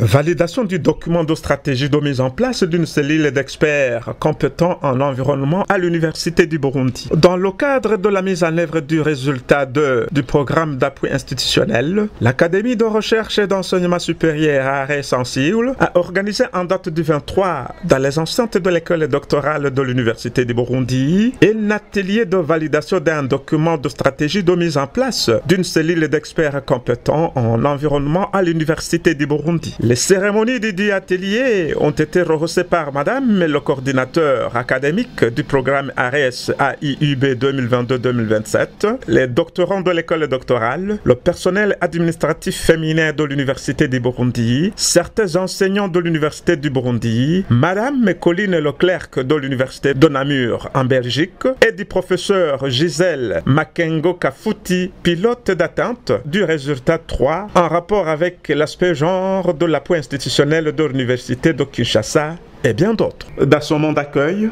Validation du document de stratégie de mise en place d'une cellule d'experts compétents en environnement à l'Université du Burundi. Dans le cadre de la mise en œuvre du résultat du programme d'appui institutionnel, l'Académie de recherche et d'enseignement supérieur ARES Sensible a organisé en date du 23 dans les enceintes de l'école doctorale de l'Université du Burundi un atelier de validation d'un document de stratégie de mise en place d'une cellule d'experts compétents en environnement à l'Université du Burundi. Les cérémonies du atelier ont été rehaussées par Madame le coordinateur académique du programme ARES AIUB 2022-2027, les doctorants de l'école doctorale, le personnel administratif féminin de l'Université du Burundi, certains enseignants de l'Université du Burundi, Madame Colline Leclerc de l'Université de Namur en Belgique et du professeur Gisèle Makengo Kafuti, pilote d'attente du résultat 3 en rapport avec l'aspect genre de l'appui institutionnel de l'Université de Kinshasa et bien d'autres. Dans son monde d'accueil,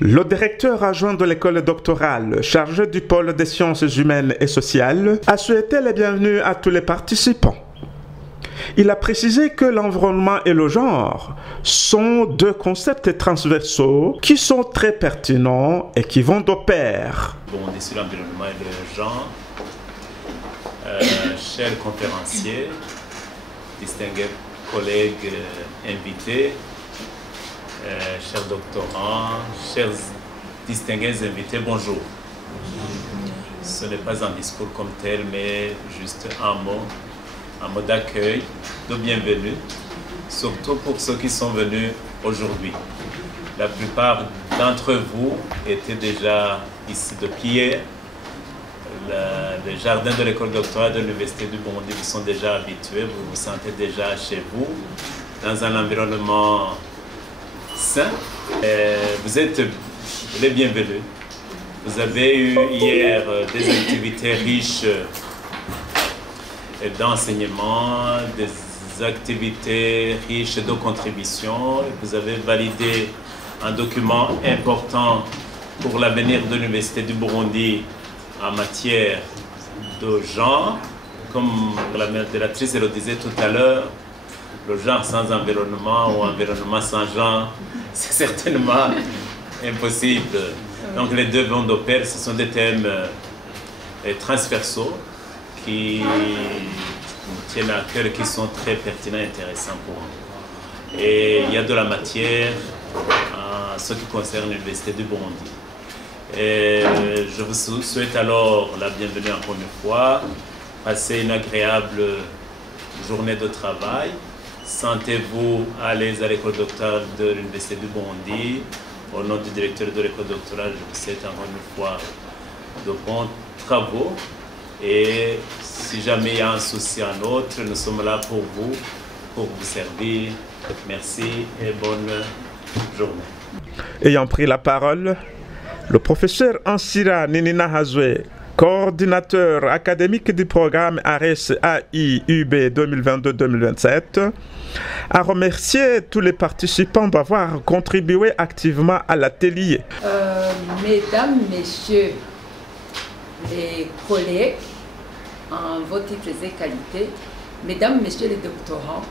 le directeur adjoint de l'école doctorale chargé du pôle des sciences humaines et sociales a souhaité la bienvenue à tous les participants. Il a précisé que l'environnement et le genre sont deux concepts transversaux qui sont très pertinents et qui vont de pair. Bon, on est sur l'environnement et le genre. Chers conférenciers, distingués collègues invités, chers doctorants, chers distingués invités, bonjour. Ce n'est pas un discours comme tel, mais juste un mot d'accueil, de bienvenue, surtout pour ceux qui sont venus aujourd'hui. La plupart d'entre vous étaient déjà ici depuis hier. Les jardins de l'école doctorale de l'Université du Burundi vous sont déjà habitués, vous vous sentez déjà chez vous, dans un environnement sain. Vous êtes les bienvenus. Vous avez eu hier des activités riches d'enseignement, des activités riches de contributions. Vous avez validé un document important pour l'avenir de l'Université du Burundi en matière de genre. Comme la modératrice le disait tout à l'heure, le genre sans environnement ou environnement sans genre, c'est certainement impossible. Donc les deux vont de pair, ce sont des thèmes transversaux qui nous tiennent à cœur et qui sont très pertinents et intéressants pour nous. Et il y a de la matière en ce qui concerne l'Université du Burundi. Et je vous souhaite alors la bienvenue encore une fois. Passez une agréable journée de travail. Sentez-vous à l'aise à l'école doctorale de l'Université du Burundi. Au nom du directeur de l'école doctorale, je vous souhaite encore une fois de bons travaux. Et si jamais il y a un souci un autre, nous sommes là pour vous servir. Merci et bonne journée. Ayant pris la parole, le professeur Ansira Ninina Hazwe, coordinateur académique du programme ARES AIUB 2022-2027, a remercié tous les participants d'avoir contribué activement à l'atelier. Mesdames, Messieurs les collègues, en vos titres et qualités, Mesdames, Messieurs les doctorants,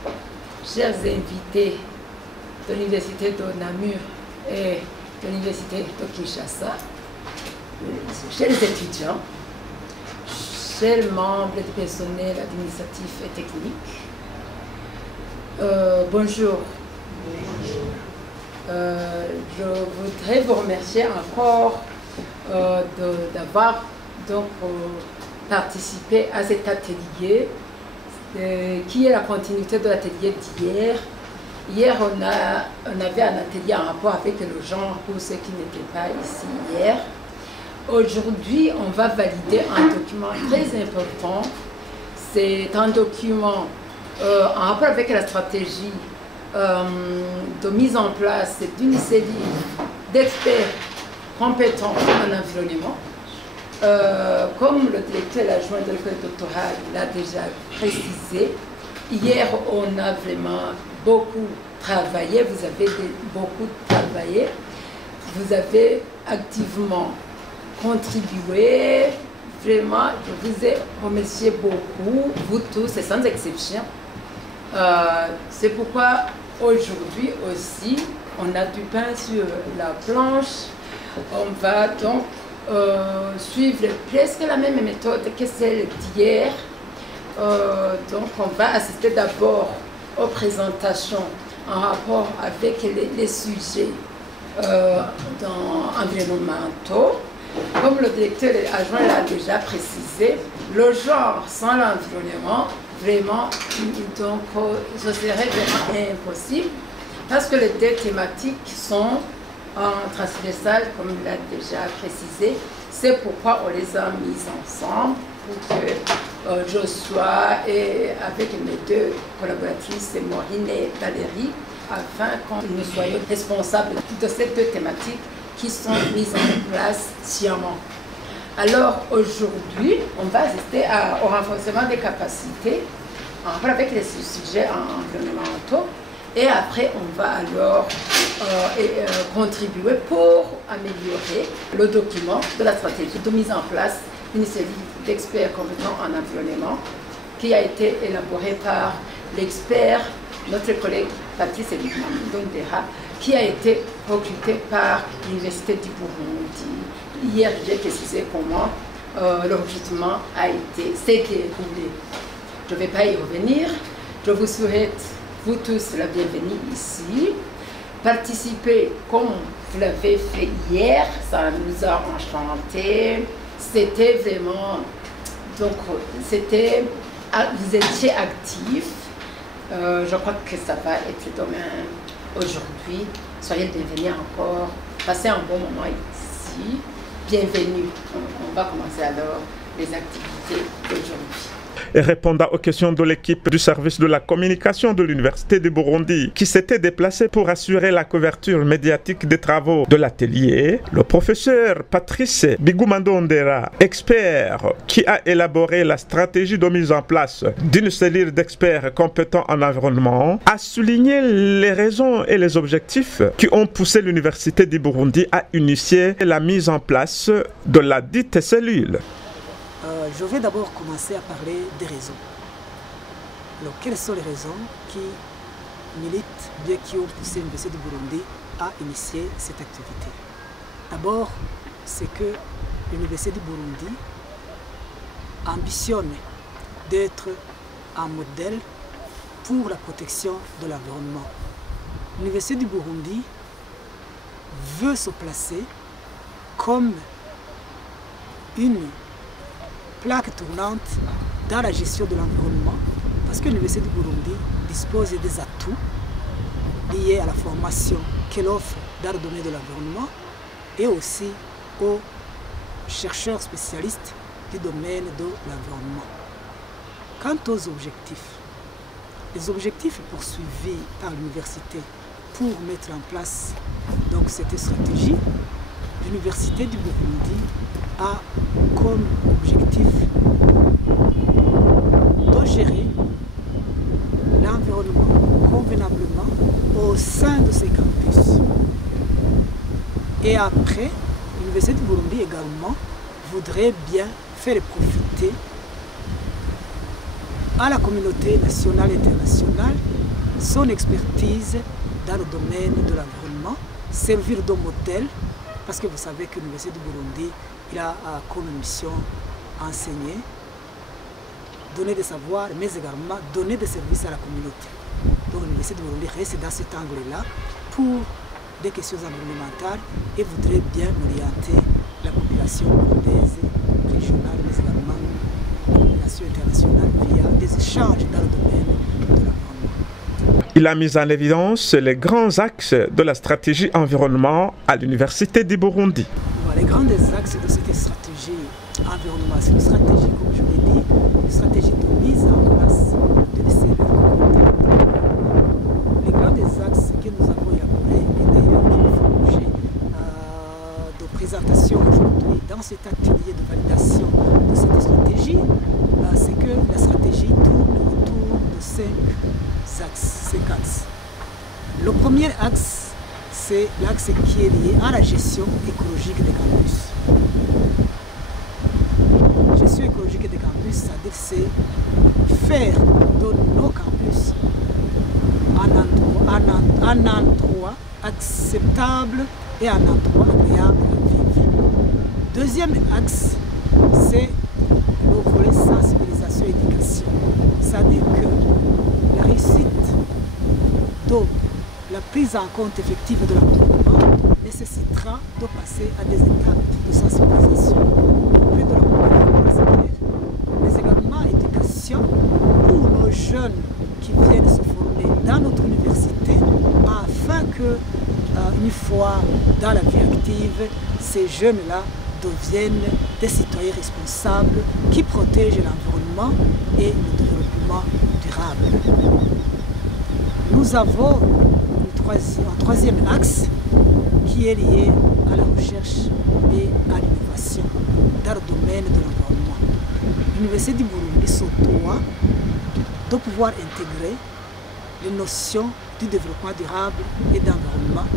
chers invités de l'Université de Namur et de l'Université de Kinshasa, chers étudiants, chers membres du personnel administratif et technique, bonjour. Je voudrais vous remercier encore d'avoir participé à cet atelier qui est la continuité de l'atelier d'hier. Hier, on avait un atelier en rapport avec le genre pour ceux qui n'étaient pas ici hier. Aujourd'hui, on va valider un document très important. C'est un document en rapport avec la stratégie de mise en place d'une cellule d'experts compétents en environnement. Comme le directeur adjoint de l'école doctorale l'a déjà précisé, hier on a vraiment beaucoup travaillé, vous avez beaucoup travaillé, vous avez activement contribué, vraiment je vous ai remercié beaucoup, vous tous et sans exception. C'est pourquoi aujourd'hui aussi, on a du pain sur la planche. On va donc suivre presque la même méthode que celle d'hier. Donc on va assister d'abord aux présentations en rapport avec les sujets environnementaux. Comme le directeur adjoint l'a déjà précisé, le genre sans l'environnement, vraiment, donc, ce serait vraiment impossible parce que les deux thématiques sont transversales, comme il l'a déjà précisé. C'est pourquoi on les a mises ensemble pour que je sois et avec mes deux collaboratrices, Maureen et Valérie, afin que nous soyons responsables de ces deux thématiques qui sont mises en place sciemment. Alors aujourd'hui, on va assister au renforcement des capacités en rapport avec les sujets environnementaux et après on va alors contribuer pour améliorer le document de la stratégie de mise en place d'une série d'experts compétents en environnement qui a été élaboré par l'expert, notre collègue Patrice Ndondera, qui a été recruté par l'Université du Burundi. Hier, j'ai précisé comment le recrutement s'est déroulé. Je ne vais pas y revenir. Je vous souhaite, vous tous, la bienvenue ici. Participez comme vous l'avez fait hier, ça nous a enchantés. C'était vraiment, donc vous étiez actifs. Je crois que ça va être demain, aujourd'hui. Soyez les bienvenus encore. Passez un bon moment ici. Bienvenue. On va commencer alors les activités d'aujourd'hui. Et répondant aux questions de l'équipe du service de la communication de l'Université du Burundi qui s'était déplacée pour assurer la couverture médiatique des travaux de l'atelier, le professeur Patrice Bigumandondera, expert qui a élaboré la stratégie de mise en place d'une cellule d'experts compétents en environnement, a souligné les raisons et les objectifs qui ont poussé l'Université du Burundi à initier la mise en place de la dite cellule. Je vais d'abord commencer à parler des raisons. Alors, quelles sont les raisons qui militent, bien qui ont poussé l'Université du Burundi à initier cette activité? D'abord, c'est que l'Université du Burundi ambitionne d'être un modèle pour la protection de l'environnement. L'Université du Burundi veut se placer comme une plaque tournante dans la gestion de l'environnement parce que l'Université du Burundi dispose des atouts liés à la formation qu'elle offre dans le domaine de l'environnement et aussi aux chercheurs spécialistes du domaine de l'environnement. Quant aux objectifs, les objectifs poursuivis par l'université pour mettre en place donc, cette stratégie, l'Université du Burundi a comme objectif de gérer l'environnement convenablement au sein de ses campus. Et après, l'Université du Burundi également voudrait bien faire profiter à la communauté nationale et internationale son expertise dans le domaine de l'environnement, servir de modèle, parce que vous savez que l'Université du Burundi il a comme mission enseigner, donner des savoirs, mais également donner des services à la communauté. Donc l'Université du Burundi reste dans cet angle-là pour des questions environnementales et voudrait bien orienter la population burundaise, régionale, mais également la population internationale via des échanges dans le domaine de l'environnement. Il a mis en évidence les grands axes de la stratégie environnement à l'Université du Burundi. Les grands axes de cette stratégie environnement, c'est une stratégie, comme je l'ai dit, une stratégie de mise en place d'une cellule compétente. Les grands axes que nous avons élaborés, et d'ailleurs qui font l'objet de présentation aujourd'hui dans cet atelier de validation de cette stratégie, c'est que la stratégie tourne autour de 5 axes. Le premier axe, c'est l'axe qui est lié à la gestion écologique des campus. gestion écologique des campus, c'est-à-dire c'est faire de nos campus un endroit acceptable et un endroit agréable à vivre. Deuxième axe, c'est le volet sensibilisation et éducation. C'est-à-dire que la réussite de la prise en compte effective de l'environnement nécessitera de passer à des étapes de sensibilisation auprès de la communauté universitaire, mais également éducation pour nos jeunes qui viennent se former dans notre université afin que, une fois dans la vie active, ces jeunes-là deviennent des citoyens responsables qui protègent l'environnement et le développement durable. Nous avons un troisième axe qui est lié à la recherche et à l'innovation dans le domaine de l'environnement. L'Université du Burundi se doit de pouvoir intégrer les notions du développement durable et d'environnement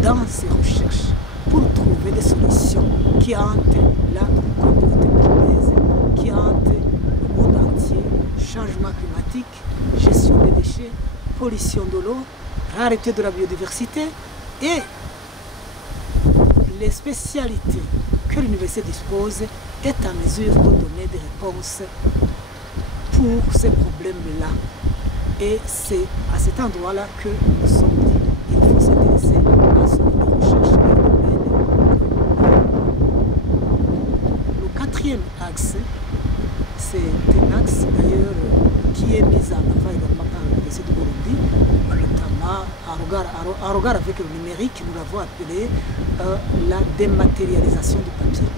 dans ses recherches pour trouver des solutions qui hantent la communauté burundaise, qui hantent le monde entier, changement climatique, gestion des déchets, pollution de l'eau, rareté de la biodiversité et les spécialités que l'université dispose est en mesure de donner des réponses pour ces problèmes-là. Et c'est à cet endroit-là que nous sommes dit qu'il faut s'intéresser à ce que la recherche Le quatrième axe, c'est un axe d'ailleurs qui est mis en avant également par l'Université du Burundi, notamment en regard avec le numérique, nous l'avons appelé la dématérialisation du papier.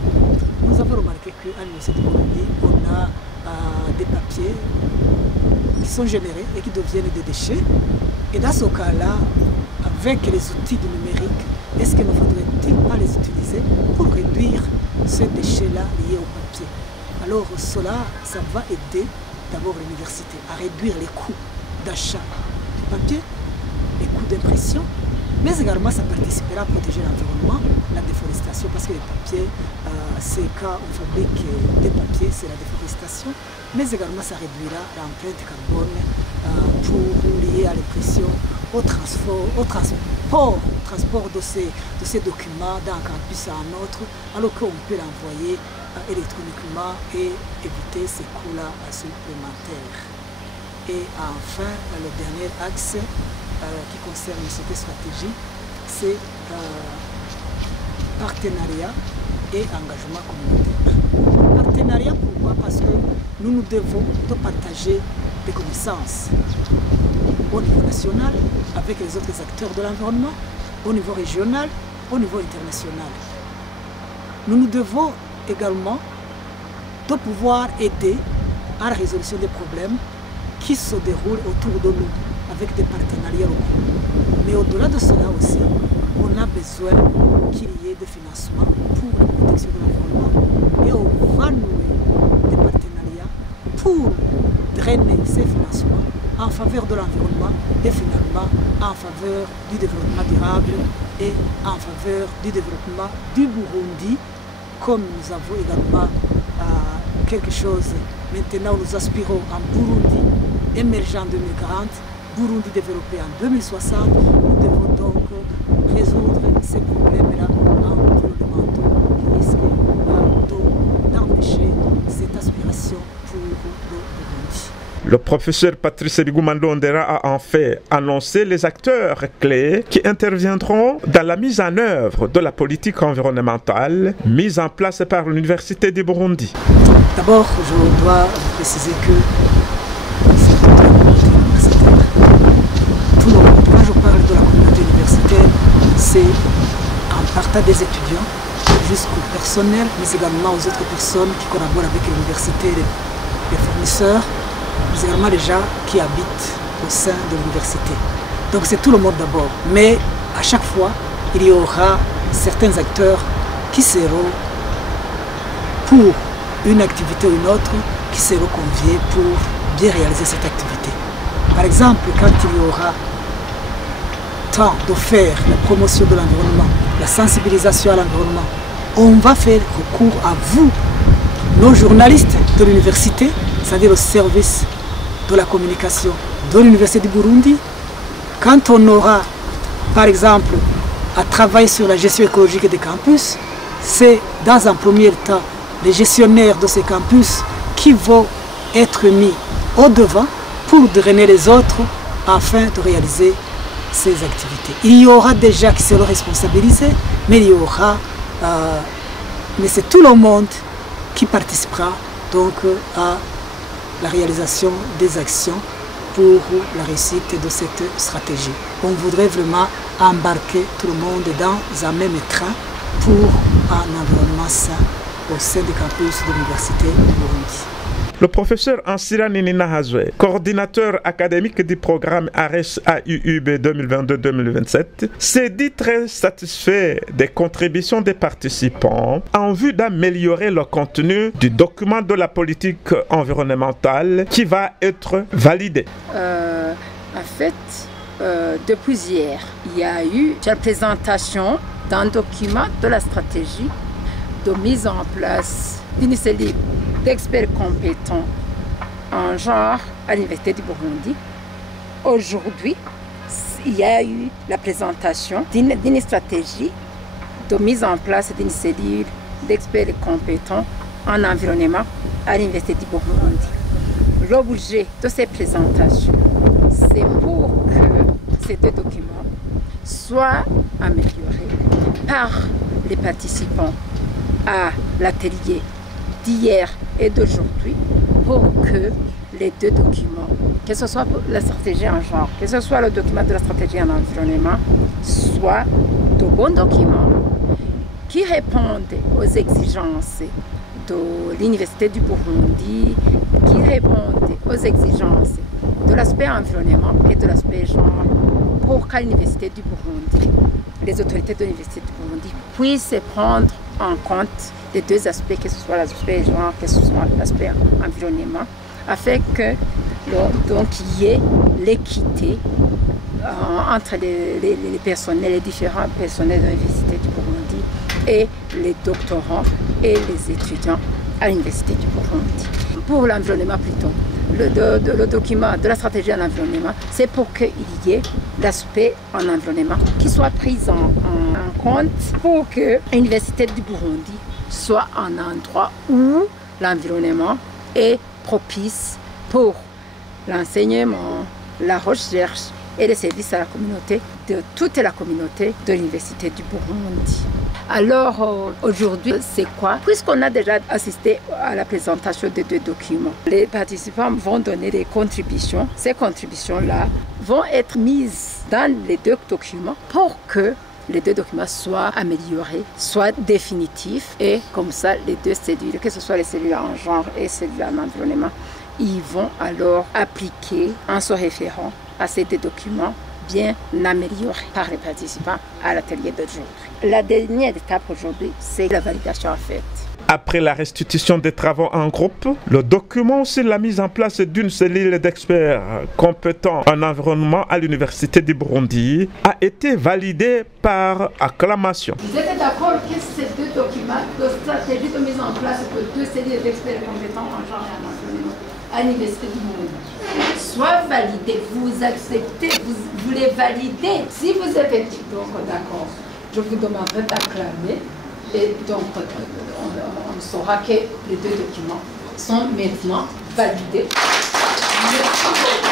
Nous avons remarqué qu'à l'Université du Burundi, on a des papiers qui sont générés et qui deviennent des déchets. Et dans ce cas-là, avec les outils du numérique, est-ce qu'il ne faudrait-il pas les utiliser pour réduire ces déchets-là liés au papier? Alors cela, ça va aider d'abord l'université à réduire les coûts d'achat du papier, les coûts d'impression, mais également ça participera à protéger l'environnement, la déforestation, parce que les papiers, c'est quand on fabrique des papiers, c'est la déforestation, mais également ça réduira l'empreinte carbone pour lier à l'impression, au transport de ces documents d'un campus à un autre, alors qu'on peut l'envoyer électroniquement et éviter ces coûts-là supplémentaires. Et enfin, le dernier axe qui concerne cette stratégie, c'est partenariat et engagement communautaire. Partenariat, pourquoi? Parce que nous devons de partager des connaissances au niveau national avec les autres acteurs de l'environnement, au niveau régional, au niveau international. Nous devons également de pouvoir aider à la résolution des problèmes qui se déroulent autour de nous avec des partenariats locaux. Mais au-delà de cela aussi, on a besoin qu'il y ait des financements pour la protection de l'environnement et on va nouer des partenariats pour drainer ces financements en faveur de l'environnement et finalement en faveur du développement durable et en faveur du développement du Burundi, comme nous avons également quelque chose maintenant où nous aspirons en Burundi émergent en 2040, Burundi développé en 2060, nous devons donc résoudre ces problèmes-là environnementaux qui risquent d'empêcher cette aspiration pour le Burundi. Le professeur Patrice Bigumandondera a en fait annoncé les acteurs clés qui interviendront dans la mise en œuvre de la politique environnementale mise en place par l'Université du Burundi. D'abord, je dois préciser que c'est toute la communauté universitaire. Tout le monde, quand je parle de la communauté universitaire, c'est en partant des étudiants jusqu'au personnel, mais également aux autres personnes qui collaborent avec l'université, les fournisseurs, mais également les gens qui habitent au sein de l'université. Donc c'est tout le monde d'abord. Mais à chaque fois, il y aura certains acteurs qui seront pour une activité ou une autre, qui seront conviés pour bien réaliser cette activité. Par exemple, quand il y aura temps de faire la promotion de l'environnement, la sensibilisation à l'environnement, on va faire recours à vous, nos journalistes de l'université, c'est-à-dire au service de la communication de l'Université du Burundi. Quand on aura, par exemple, à travailler sur la gestion écologique des campus, c'est dans un premier temps les gestionnaires de ces campus qui vont être mis au devant pour drainer les autres afin de réaliser ces activités. Il y aura des gens qui seront responsabilisés, mais il y aura, mais c'est tout le monde qui participera donc à la réalisation des actions pour la réussite de cette stratégie. On voudrait vraiment embarquer tout le monde dans un même train pour un environnement sain au sein du campus de l'Université du Burundi. Le professeur Ansira Ninahazwe, coordinateur académique du programme ARES AUUB 2022-2027, s'est dit très satisfait des contributions des participants en vue d'améliorer le contenu du document de la politique environnementale qui va être validé. En fait, depuis hier, il y a eu la présentation d'un document de la stratégie de mise en place d'une cellule d'experts compétents en genre à l'Université du Burundi. Aujourd'hui, il y a eu la présentation d'une stratégie de mise en place d'une cellule d'experts compétents en environnement à l'Université du Burundi. L'objet de ces présentations, c'est pour que ces deux documents soient améliorés par les participants à l'atelier d'hier et d'aujourd'hui pour que les deux documents, que ce soit la stratégie en genre, que ce soit le document de la stratégie en environnement, soient de bons documents qui répondent aux exigences de l'Université du Burundi, qui répondent aux exigences de l'aspect environnement et de l'aspect genre pour qu'à l'Université du Burundi, les autorités de l'Université du Burundi puissent prendre en compte les deux aspects, que ce soit l'aspect genre, que ce soit l'aspect environnement, afin que donc il y ait l'équité entre les personnels, les différents personnels de l'Université du Burundi et les doctorants et les étudiants à l'Université du Burundi. Pour l'environnement plutôt, le document de la stratégie en environnement, c'est pour qu'il y ait l'aspect en environnement qui soit pris en compte pour que l'Université du Burundi soit un endroit où l'environnement est propice pour l'enseignement, la recherche et les services à la communauté, de toute la communauté de l'Université du Burundi. Alors aujourd'hui, c'est quoi? Puisqu'on a déjà assisté à la présentation des deux documents, les participants vont donner des contributions. Ces contributions-là vont être mises dans les deux documents pour que les deux documents soient améliorés, soient définitifs et comme ça, les deux cellules, que ce soit les cellules en genre et cellules en environnement, ils vont alors appliquer en se référant à ces deux documents bien améliorés par les participants à l'atelier d'aujourd'hui. La dernière étape aujourd'hui, c'est la validation en fait. Après la restitution des travaux en groupe, le document sur la mise en place d'une cellule d'experts compétents en environnement à l'Université du Burundi a été validé par acclamation. Vous êtes d'accord que ces deux documents de stratégie de mise en place de deux cellules d'experts compétents en genre et en environnement à l'Université du Burundi soient validés? Vous acceptez, vous les validez? Si vous êtes donc d'accord, je vous demanderai d'acclamer. Et donc, on saura que les deux documents sont maintenant validés. Merci beaucoup.